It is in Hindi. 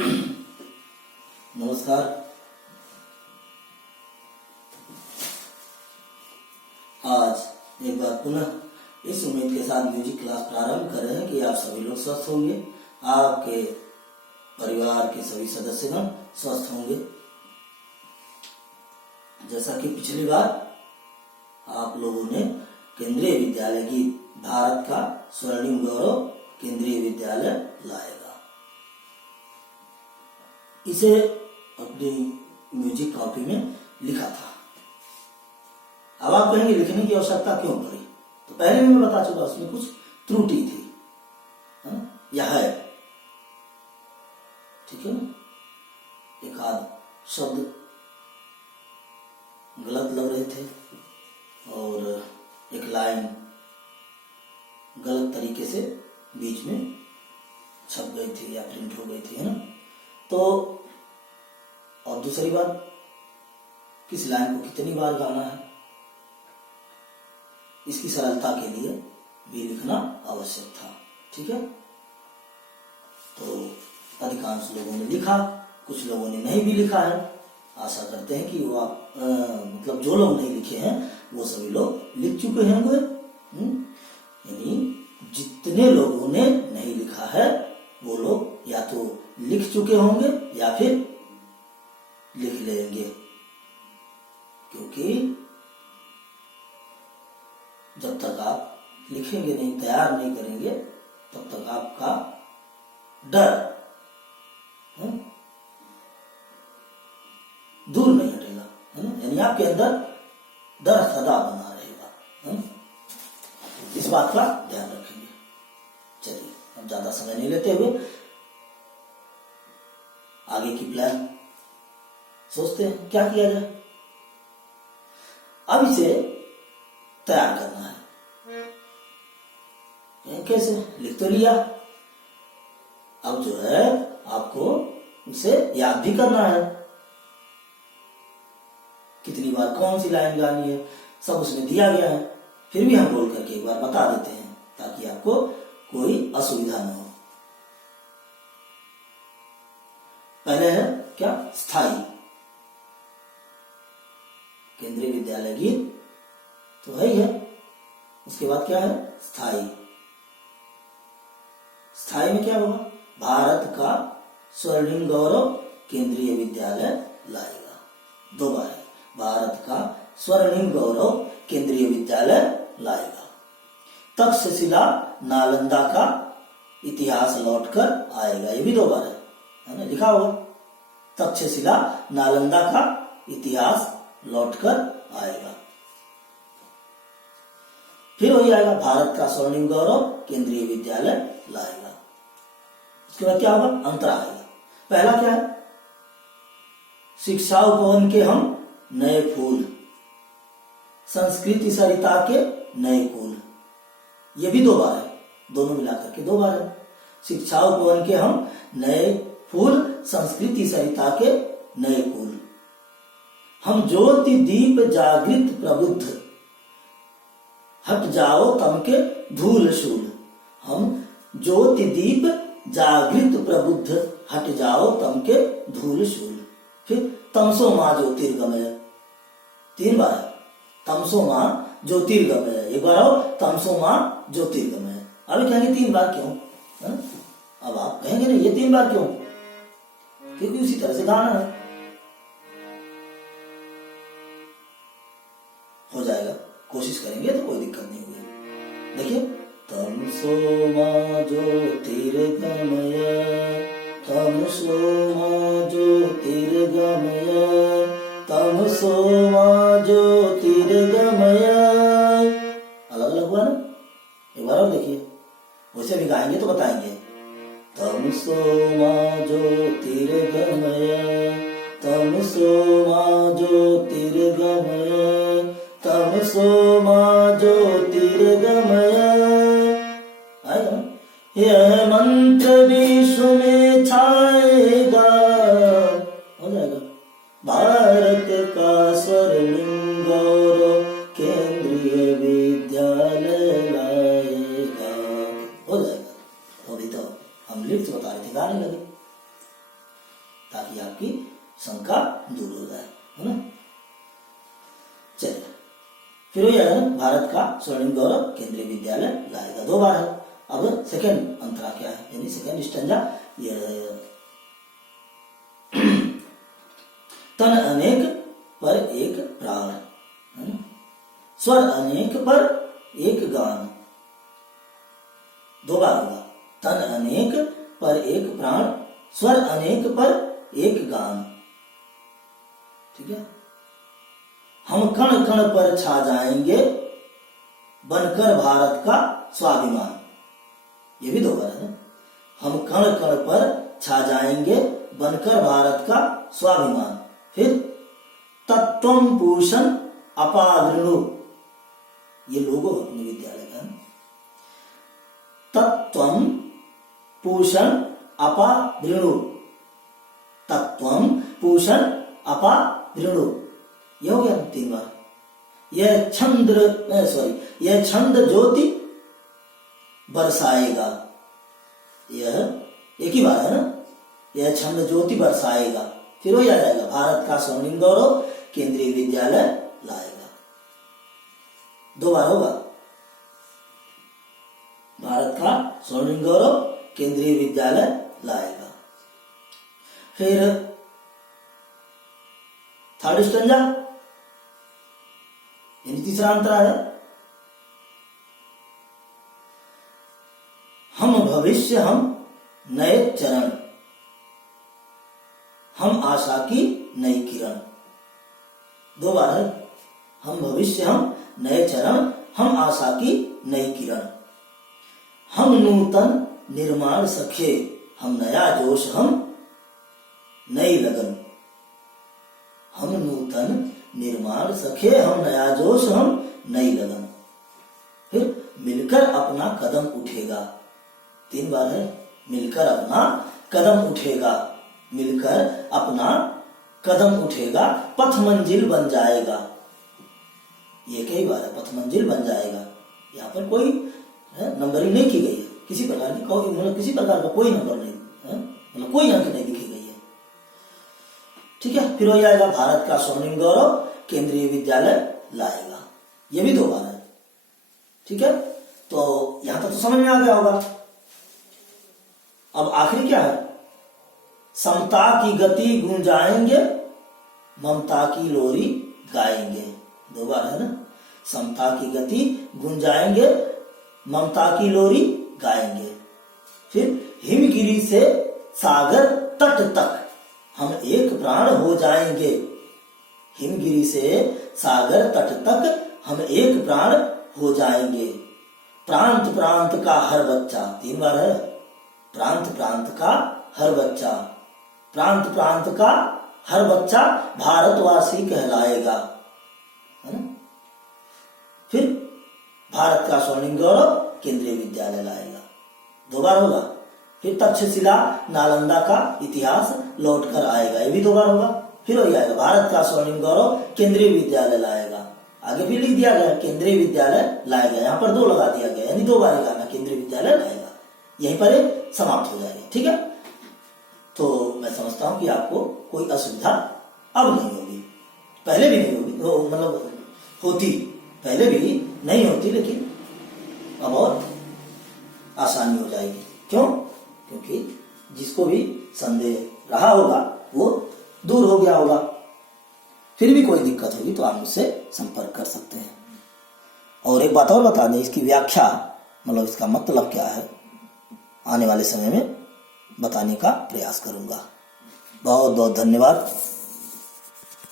नमस्कार। आज एक बार पुनः इस उम्मीद के साथ म्यूजिक क्लास प्रारंभ कर रहे हैं कि आप सभी लोग स्वस्थ होंगे, आपके परिवार के सभी सदस्यगण स्वस्थ होंगे। जैसा कि पिछली बार आप लोगों ने केंद्रीय विद्यालय गीत भारत का स्वर्णिम गौरव केंद्रीय विद्यालय लाएगा, इसे अपनी म्यूजिक कॉपी में लिखा था। अब आप कहेंगे लिखने की आवश्यकता क्यों पड़ी? तो पहले भी मैं बता चुका, उसमें कुछ त्रुटि थी, यह है, ठीक है ना। एक आध शब्द गलत लग रहे थे और एक लाइन गलत तरीके से बीच में छप गई थी या प्रिंट हो गई थी, है ना। तो और दूसरी बात, किस लाइन को कितनी बार गाना है, इसकी सरलता के लिए भी लिखना आवश्यक था, ठीक है। तो अधिकांश लोगों ने लिखा, कुछ लोगों ने नहीं भी लिखा है। आशा करते हैं कि वो आप मतलब जो लोग नहीं लिखे हैं वो सभी लोग लिख चुके होंगे। यानी जितने लोगों ने नहीं लिखा है वो लोग या तो लिख चुके होंगे या फिर लिख लेंगे, क्योंकि जब तक आप लिखेंगे नहीं, तैयार नहीं करेंगे, तब तक आपका डर दूर नहीं हटेगा, है ना। यानी आपके अंदर डर सदा बना रहेगा, है ना? इस बात का ध्यान रखेंगे। चलिए अब ज्यादा समय नहीं लेते हुए आगे की प्लान सोचते हैं, क्या किया जाए। अब इसे तैयार करना है। कैसे? लिख तो लिया, अब जो है आपको उसे याद भी करना है। कितनी बार कौन सी लाइन गानी है सब उसमें दिया गया है, फिर भी हम बोल करके एक बार बता देते हैं ताकि आपको कोई असुविधा न हो। पहले है क्या? स्थाई। केंद्रीय विद्यालय गीत तो है ही है, उसके बाद क्या है? स्थाई। स्थाई में क्या होगा? भारत का स्वर्णिम गौरव केंद्रीय विद्यालय लाएगा। दो बार है, भारत का स्वर्णिम गौरव केंद्रीय विद्यालय लाएगा। तक्षशिला नालंदा का इतिहास लौटकर आएगा, ये भी दो बार है ना, लिखा होगा। तक्षशिला नालंदा का इतिहास लौटकर आएगा। फिर वही आएगा, भारत का स्वर्णिम गौरव केंद्रीय विद्यालय लाएगा। उसके बाद क्या होगा? अंतरा आएगा। पहला क्या है? शिक्षा उपवन के हम नए फूल, संस्कृति सरिता के नए कुल, ये भी दो बार है, दोनों मिलाकर के दो बार है। शिक्षा उपवन के हम नए फूल, संस्कृति सरिता के नए कुल, हम ज्योति दीप जागृत प्रबुद्ध, हट जाओ तम के धूल शूल। हम ज्योति दीप जागृत प्रबुद्ध, हट जाओ तम के धूल शूल। फिर तमसो मां ज्योतिर्गमय, तीन बार है। तमसो मां ज्योतिर्गमय, एक बार आओ तमसो मां ज्योतिर्गमय। अभी कहेंगे तीन बार क्यों? अब आप कहेंगे नहीं ये तीन बार क्यों? क्योंकि उसी तरह से गाना है, हो जाएगा। कोशिश करेंगे तो कोई दिक्कत नहीं होगी। देखिए, तमसो मां ज्योतिर्गमय, तमसो मां ज्योतिर्गमय, तमसो मां ज्योतिर्गमय। अलग अलग हुआ ना, एक बार और देखिए, वैसे भी गाएंगे तो बताएंगे। तमसो मां ज्योतिर्गमय, तमसो मां ज्योतिर्गमय, तमसो मां ज्योतिर्गमय। आएगा ना? यह मंत्र विश्व में छाएगा, हो जाएगा। भारत का स्वर्णिम गौरव केंद्रीय विद्यालय लाएगा, हो जाएगा। अभी तो हम लिख बता रहे थे, गाने लगे। शंका दूर हो जाए, है ना। चलिए फिर वही है, भारत का स्वर्णिम गौरव केंद्रीय विद्यालय लाएगा, 2 बार है। अब सेकेंड अंतरा क्या है, यानी सेकेंड स्टैंजा ये रहेगा। तन अनेक पर एक प्राण, है ना। स्वर अनेक पर एक गान, 2 बार होगा। तन अनेक पर एक प्राण, स्वर अनेक पर एक गान, ठीक है। हम कण कण पर छा जाएंगे बनकर भारत का स्वाभिमान, ये भी 2 बार है ना। हम कण कण पर छा जाएंगे बनकर भारत का स्वाभिमान। फिर तत्वम पूषण अपावृणु, ये लोगो अपने विद्यालय का, तत्वम पूषण अपावृणु, तत्वम पूषण अपावृणु, यह हो गया 3 बार। यह यह छंद ज्योति बरसाएगा, यह एक ही बार है ना। यह छंद ज्योति बरसाएगा, फिर वही आ जाएगा, भारत का स्वर्णिम गौरव केंद्रीय विद्यालय लाएगा, 2 बार होगा। भारत का स्वर्णिम गौरव केंद्रीय विद्यालय लाएगा। फिर थर्ड स्टैंजा, यानी तीसरा अंतरा है। हम भविष्य हम नए चरण, हम आशा की नई किरण, 2 बार है। हम भविष्य हम नए चरण, हम आशा की नई किरण। हम नूतन निर्माण सखे, हम नया जोश हम नई लगन। हम नूतन निर्माण सखे, हम नया जोश हम नई लगन। फिर मिलकर अपना कदम उठेगा, 3 बार है। मिलकर अपना कदम उठेगा, मिलकर अपना कदम उठेगा, पथ मंजिल बन जाएगा, ये कई बार है, पथ मंजिल बन जाएगा। यहाँ पर कोई नंबरिंग नहीं की गई है, किसी प्रकार की मतलब किसी प्रकार का कोई नंबर नहीं है, मतलब कोई अंक नहीं लिखी गई है, ठीक है। फिर हो जाएगा, भारत का स्वर्णिम गौरव केंद्रीय विद्यालय लाएगा, ये भी 2 बार है, ठीक है। तो यहां तक तो समझ में आ गया होगा। अब आखिरी क्या है, समता की गति गूंजाएंगे, ममता की लोरी गाएंगे, 2 बार है ना। समता की गति गूंजाएंगे, ममता की लोरी गाएंगे। फिर हिमगिरी से सागर तट तक हम एक प्राण हो जाएंगे, हिमगिरी से सागर तट तक हम एक प्राण हो जाएंगे। प्रांत प्रांत का हर बच्चा, 3 बार है। प्रांत प्रांत का हर बच्चा, प्रांत प्रांत का हर बच्चा भारतवासी कहलाएगा, है ना। फिर भारत का स्वर्णिम गौरव केंद्रीय विद्यालय लाएगा, 2 बार होगा। फिर तक्षशिला नालंदा का इतिहास लौट कर आएगा, ये भी 2 बार होगा। फिर हो जाएगा, भारत का स्वर्णिम गौरव केंद्रीय विद्यालय लाएगा। आगे फिर लिख दिया गया केंद्रीय विद्यालय लाएगा, यहाँ पर 2 लगा दिया गया, यानी 2 बार गाना केंद्रीय विद्यालय लाएगा, यहीं पर समाप्त हो जाएगा, ठीक है। तो मैं समझता हूं कि आपको कोई असुविधा अब नहीं होगी, पहले भी नहीं होगी, मतलब होती, पहले भी नहीं होती, लेकिन अब और आसानी हो जाएगी। क्यों? क्योंकि जिसको भी संदेह रहा होगा वो दूर हो गया होगा। फिर भी कोई दिक्कत होगी तो आप मुझसे संपर्क कर सकते हैं। और एक बात और बता दें, इसकी व्याख्या मतलब इसका मतलब क्या है, आने वाले समय में बताने का प्रयास करूंगा। बहुत बहुत धन्यवाद।